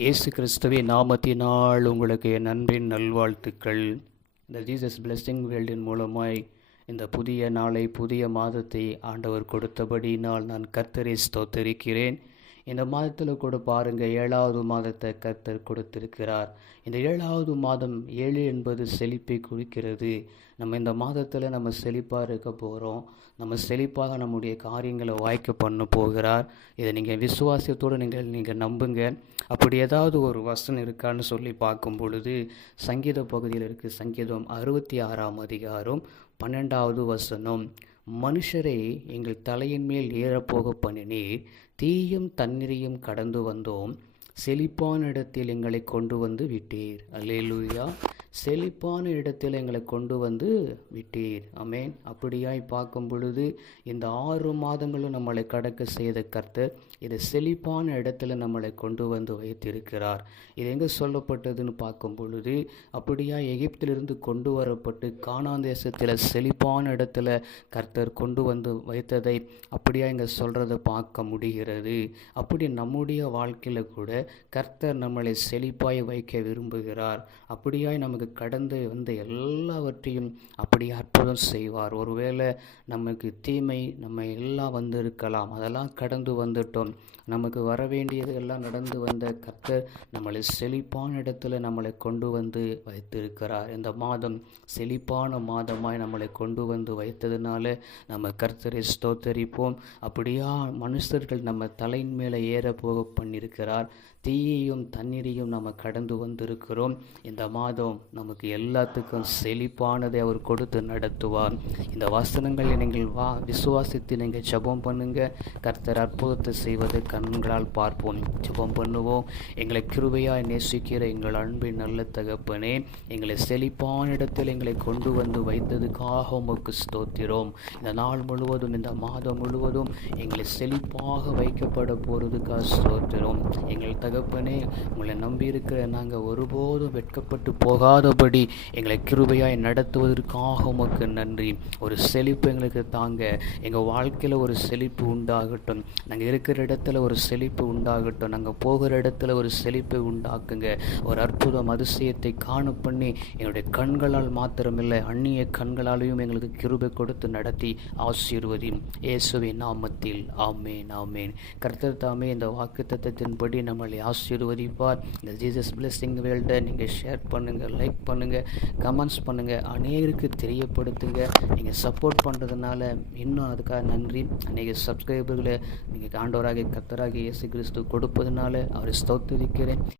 இயேசு கிறிஸ்துவை நாமத்தினால் உங்களுக்கு என் அன்பின் நல்வாழ்த்துக்கள். இந்த ஜீசஸ் பிளெஸ்ஸிங் வேல்டின் மூலமாய் இந்த புதிய நாளை புதிய மாதத்தை ஆண்டவர் கொடுத்தபடியினால் நான் கர்த்தரை ஸ்தோத்தரிக்கிறேன். இந்த மாதத்தில் கூட பாருங்கள் ஏழாவது மாதத்தை கர்த்தர் கொடுத்திருக்கிறார். இந்த ஏழாவது மாதம் ஏழு என்பது செழிப்பை குறிக்கிறது. நம்ம இந்த மாதத்தில் நம்ம செழிப்பாக இருக்க போகிறோம் நம்ம செழிப்பாக நம்முடைய காரியங்களை வாய்க்க பண்ண போகிறார். இதை நீங்கள் விசுவாசத்தோடு நீங்கள் நீங்கள் நம்புங்க. அப்படி ஏதாவது ஒரு வசனம் இருக்கான்னு சொல்லி பார்க்கும் பொழுது சங்கீத பகுதியில் இருக்குது சங்கீதம் அறுபத்தி ஆறாம் அதிகாரம் பன்னெண்டாவது வசனம். மனுஷரை எங்கள் தலையின் மேல் ஏறப்போக பண்ணினீர். தீயும் தண்ணீரையும் கடந்து வந்தோம். செழிப்பான இடத்தில் எங்களை கொண்டு வந்து விட்டீர். அல்லேலூயா. செழிப்பான இடத்தில் எங்களை கொண்டு வந்து விட்டீர். அமேன் அப்படியாய் பார்க்கும் பொழுது இந்த ஆறு மாதங்களும் நம்மளை கடக்க செய்த கர்த்தர் இதை செழிப்பான இடத்துல நம்மளை கொண்டு வந்து வைத்திருக்கிறார். இது எங்கே சொல்லப்பட்டதுன்னு பார்க்கும் பொழுது அப்படியா எகிப்திலிருந்து கொண்டு வரப்பட்டு கானான் தேசத்தில் செழிப்பான இடத்துல கர்த்தர் கொண்டு வந்து வைத்ததை அப்படியா இங்கே சொல்கிறத பார்க்க முடிகிறது. அப்படி நம்முடைய வாழ்க்கையில் கூட கர்த்தர் நம்மளை செழிப்பாய் வைக்க விரும்புகிறார். அப்படியாய் நமக்கு கடந்து வந்த எல்லாவற்றையும் அப்படி அற்புதம் செய்வார். ஒருவேளை நமக்கு தீமை நம்ம எல்லாம் வந்திருக்கலாம். அதெல்லாம் கடந்து வந்துட்டோம். நமக்கு வர வேண்டியது எல்லாம் நடந்து வந்த கர்த்தர் நம்மளை செழிப்பான இடத்துல நம்மளை கொண்டு வந்து வைத்திருக்கிறார். இந்த மாதம் செழிப்பான மாதமாய் நம்மளை கொண்டு வந்து வைத்ததுனால நம்ம கர்த்தரை ஸ்தோத்தரிப்போம். அப்படியா மனுஷர்கள் நம்ம தலையின் மேலே ஏற போக பண்ணியிருக்கிறார். தீயையும் தண்ணீரையும் நம்ம கடந்து வந்திருக்கிறோம். இந்த மாதம் நமக்கு எல்லாத்துக்கும் செழிப்பானதை அவர் கொடுத்து நடத்துவார். இந்த வசனங்களை நீங்கள் வா விசுவாசித்து நீங்கள் ஜெபம் பண்ணுங்க. கர்த்தர் அற்புதத்தை செய்வது கண்களால் பார்ப்போம். ஜெபம் பண்ணுவோம். எங்களை கிருபையாய் நேசிக்கிற எங்கள் அன்பின் நல்ல தகப்பனே எங்களை செழிப்பான இடத்தில் எங்களை கொண்டு வந்து வைத்ததுக்காக உமக்கு ஸ்தோத்திரோம். இந்த நாள் முழுவதும் இந்த மாதம் முழுவதும் எங்களை செழிப்பாக வைக்கப்பட போகிறதுக்காக ஸ்தோத்திரோம். எங்கள் தகப்பனே உங்களை நம்பியிருக்கிற நாங்கள் ஒருபோதும் வெட்கப்பட்டு போகாத போகாதபடி எங்களை கிருபையாய் நடத்துவதற்காக உமக்கு நன்றி. ஒரு செழிப்பு எங்களுக்கு தாங்க. எங்கள் வாழ்க்கையில் ஒரு செழிப்பு உண்டாகட்டும். நாங்கள் இருக்கிற இடத்துல ஒரு செழிப்பு உண்டாகட்டும். நாங்கள் போகிற இடத்துல ஒரு செழிப்பை உண்டாக்குங்க. ஒரு அற்புதம் அதிசயத்தை காண பண்ணி எங்களுடைய கண்களால் மாத்திரமில்லை அந்நிய கண்களாலையும் எங்களுக்கு கிருபை கொடுத்து நடத்தி ஆசீர்வதி இயேசுவின் நாமத்தில். ஆமேன் ஆமேன். கர்த்தர் தாமே இந்த வாக்கு தத்துவத்தின்படி நம்மளை ஆசீர்வதிப்பார். இந்த ஜீசஸ் பிளெஸ்ஸிங் வேல்டை நீங்கள் ஷேர் பண்ணுங்கள் லைக் பண்ணுங்கள் கமெண்ட்ஸ் பண்ணுங்கள் அநேகருக்கு தெரியப்படுத்துங்க. நீங்கள் சப்போர்ட் பண்ணுறதுனால இன்னும் அதுக்காக நன்றி. அநேக சப்ஸ்கிரைபர்களை நீங்கள் ஆண்டவராக கத்தராகி இயேசு கிறிஸ்து கொடுப்பதுனால அவரை ஸ்தோத்தரிக்கிறேன்.